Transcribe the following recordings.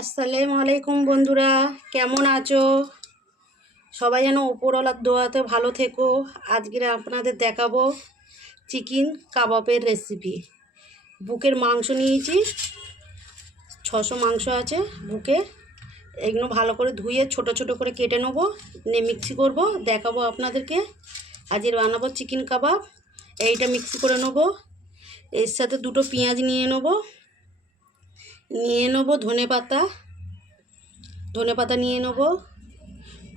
আসসালামু আলাইকুম বন্ধুরা, কেমন আছো? সবাই যেন ওপরওয়ালার দোয়াতে ভালো থেকো। আজকে আপনাদের দেখাবো চিকেন কাবাবের রেসিপি বুকের মাংস নিয়েছি, ছশো মাংস আছে বুকে। এগুলো ভালো করে ধুয়ে ছোট ছোট করে কেটে নেব, নিয়ে মিক্সি করব, দেখাবো আপনাদেরকে। আজকে বানাবো চিকেন কাবাব, এইটা মিক্সি করে নেব। এর সাথে দুটো পেঁয়াজ নিয়ে নেব। নিয়ে নেব ধনে পাতা। ধনে পাতা নিয়ে নেব,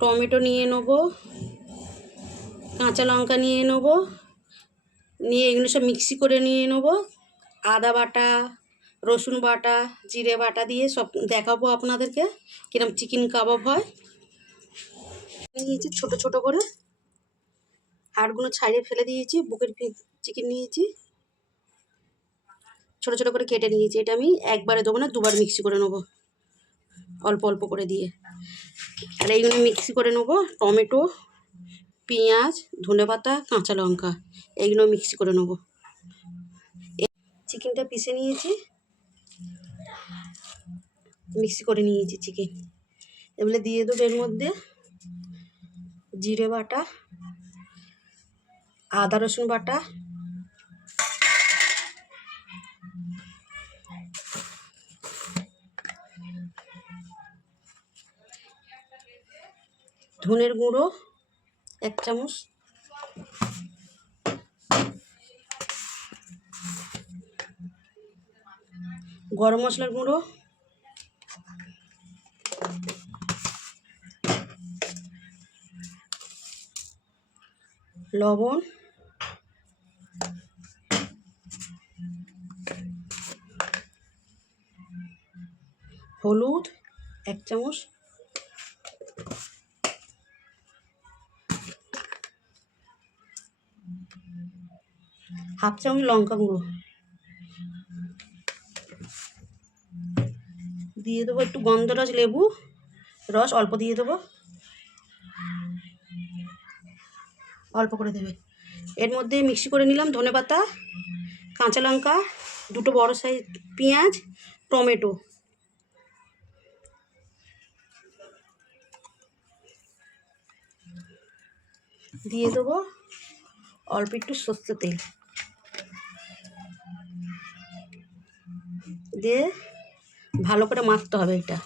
টমেটো নিয়ে নেব, কাঁচা লঙ্কা নিয়ে নেব, নিয়ে এগুলো সব মিক্সি করে নিয়ে নেব। আদা বাটা, রসুন বাটা, জিরে বাটা দিয়ে সব দেখাবো আপনাদেরকে, কিরম চিকেন কাবাব হয়। নিয়েছি ছোট ছোট করে হাড়গুলো ছাড়িয়ে ফেলে দিয়েছি, বুকের চিকেন নিয়েছি। ছোটো ছোটো করে কেটে নিয়েছি, এটা আমি একবারে দেবো না, দুবার মিক্সি করে নেব। অল্প অল্প করে দিয়ে। আর এইগুলো মিক্সি করে নেব, টমেটো, পেঁয়াজ ধনে পাতা কাঁচা লঙ্কা, এইগুলো মিক্সি করে নেব। চিকেনটা পিষে নিয়েছি। মিক্সি করে নিয়েছি চিকেন এগুলো দিয়ে দেবো এর মধ্যে জিরে বাটা, আদা রসুন বাটা ধনের গুঁড়ো এক চামচ। গরম মশলার গুঁড়ো। লবণ। হলুদ এক চামচ। হাফ চামচ লঙ্কা গুঁড়ো। দিয়ে দেবো একটু গন্ধরাজ লেবু, রস অল্প দিয়ে দেবো। অল্প করে দেবে। এর মধ্যে মিক্সি করে নিলাম ধনে পাতা, কাঁচা লঙ্কা, দুটো বড় সাইজ পেঁয়াজ, টমেটো। দিয়ে দেবো অল্প একটু সর্ষে তেল। দিয়ে ভালো করে মাখতে হবে এটা।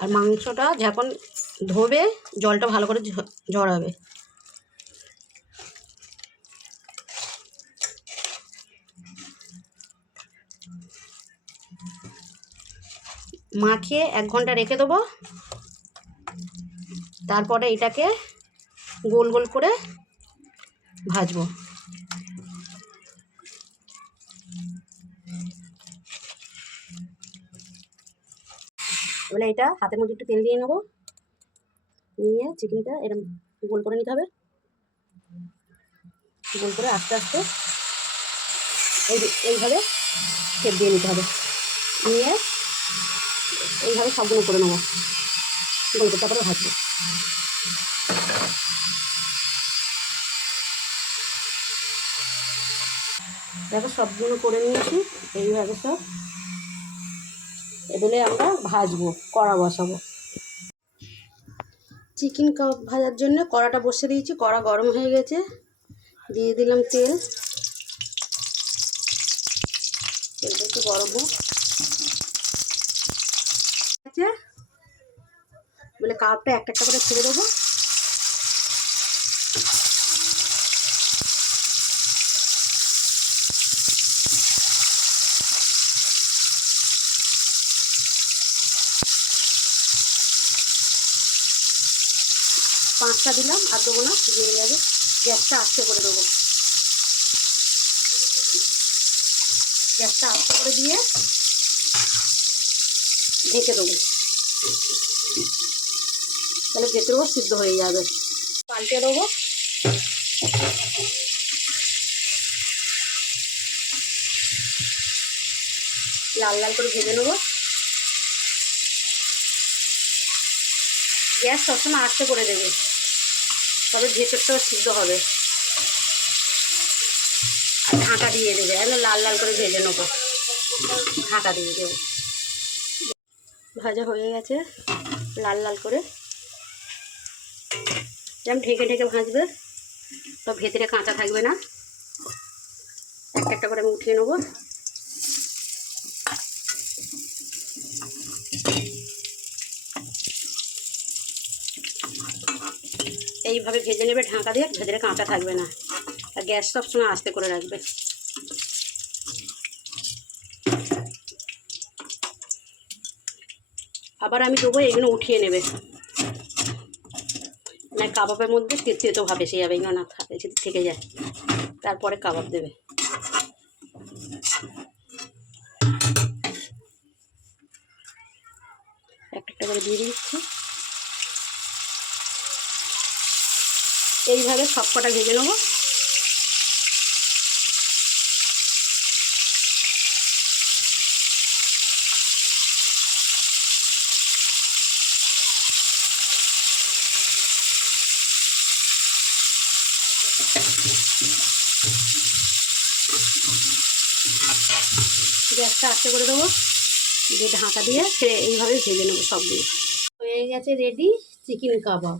আর মাংসটা যখন ধোবে, জলটা ভালো করে ঝরাবে। মাখিয়ে এক ঘণ্টা রেখে দেবো। তারপরে এটাকে গোল গোল করে ভাজবো। এবারে এটা হাতের মধ্যে একটু তেল দিয়ে নেব। নিয়ে চিকেনটা এরকম গোল করে নিতে হবে। গোল করে আস্তে আস্তে এই এইভাবে শেপ দিয়ে নিতে হবে। নিয়ে এইভাবে সবগুলো করে নেব। গোল করে তারপরে ভাজবো। দেখো, সবগুলো করে নিয়েছি। এইভাবে সব। এগুলো আমরা ভাজবো, কড়া বসাবো। চিকেন কাবাব ভাজার জন্য কড়াটা বসে দিয়েছি। কড়া গরম হয়ে গেছে। দিয়ে দিলাম তেল। তেলটা একটু গরম হোক। বলে কাপটা একটা একটা করে ছেড়ে দেবো। পাঁচটা দিলাম আর দেবো না দিয়ে যাবে। গ্যাসটা আস্তে করে দেবো। গ্যাসটা আস্তে করে দিয়ে ঢেকে দেবো। তাহলে ভেতরেও সিদ্ধ হয়ে যাবে। পাল্টে দেবো। লাল লাল করে ভেজে নেব। গ্যাস সবসময় আস্তে করে দেবে। তবে ভেতরটাও সিদ্ধ হবে। আর দিয়ে দেবে একদম লাল লাল করে ভেজে নেব। ঢাকা দিয়ে দেবো। ভাজা হয়ে গেছে, লাল লাল করে। যেমন ঢেকে ঢেকে ভাজবে, তো ভেতরে কাঁচা থাকবে না। একটা একটা করে আমি উঠিয়ে নেব। এইভাবে ভেজে নেবে, ঢাকা দিয়ে, ভেতরে কাঁচা থাকবে না। আর গ্যাস সবসময় আস্তে করে রাখবে। আবার আমি দেবো এগুলো উঠিয়ে নেবে। মানে কাবাবের মধ্যে তেতো তেতো ভাব এসে যাবে, এগুলো না যদি থেকে যায়। তারপরে কাবাব দেবে। একটা একটা করে দিয়ে দিচ্ছি। এইভাবে সব কটা ভেজে নেব। গ্যাসটা আস্তে করে দেবো। দিয়ে ঢাকা দিয়ে সে এইভাবে ভেজে নেব সবগুলো। হয়ে গেছে রেডি চিকেন কাবাব।